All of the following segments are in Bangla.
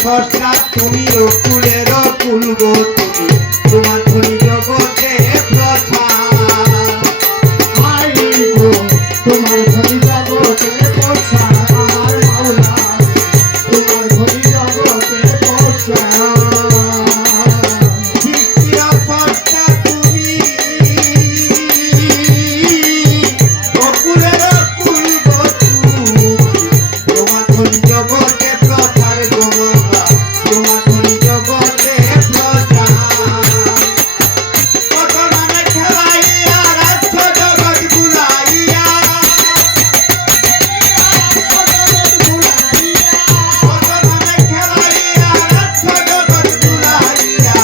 স্রষ্টা তুমি কুলের কুল গো তুমি তোমার ধনী জগতে প্রসার তোমার ধনী জগতে প্রসার আমার মাওলা তোমার ধনী জগতে প্রসার স্রষ্টা তুমি কুলের কুল গো তুমি তোমার ধনী জগতে প্রসার গো তোমার ধনী জগতে প্রসার কত মানে খেলাইয়া রাজ্য জগৎ বুলাইয়া কত মানে খেলাইয়া রাজ্য জগৎ বুলাইয়া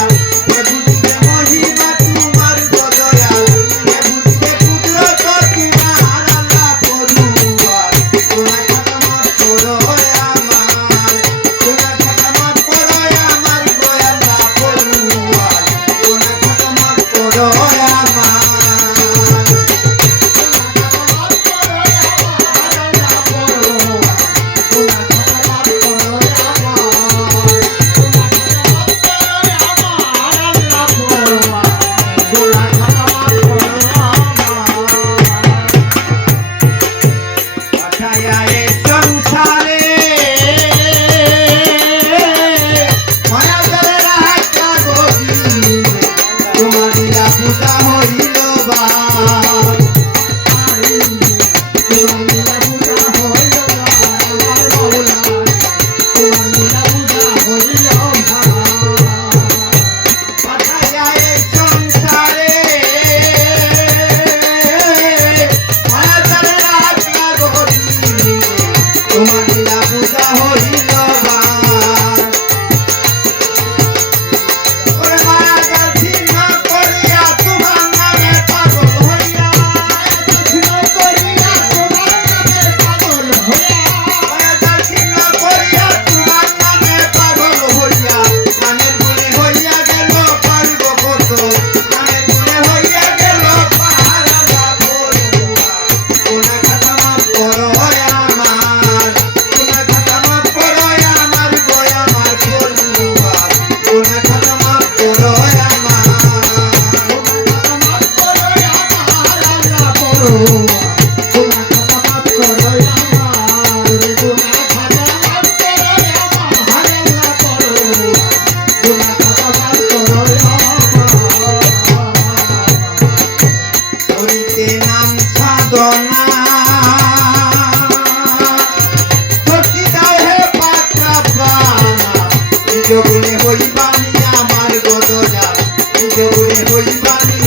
কে বুঝবে মহিমা তোমার দয়াল কে বুঝবে কুদরত তোমার আল্লাহ পরুয়ার তোরা খাতামাত করো আমার তোরা খাতামাত করো আমার দয়াল্লাহ পরুয়ার তোরা খাতামাত করো আমার পাঠাইয়া এ সংসারে মায়া জলে রাখা গভীর তোমার লীলা পূজা হইল বার পাঠাইয়া এ সংসারে মায়া জলে রাখা গভীর তোমার লীলা পূজা হইল বার ওরে মায়া জাল ছিন্ন করিয়া তোমার নামে পাগল হইয়া মায়া জাল ছিন্ন করিয়া তোমার নামে পাগল হইয়া কানের গুণে হইয়া গেল পার্ব কত কানের গুণে হইয়া গেল পাহারা পড়ুয়া কোনা খাতামাত করো আমার কোনা খাতামাত করো আমার গয় আমার পড়ুয়া কোনা খাতামাত করো আমার করিতে নাম সাধনা শক্তি দাও হে পাত্রা প্রাণা নিজ গুণে হইবানি আমার গদনা নিজ গুণে হইবানি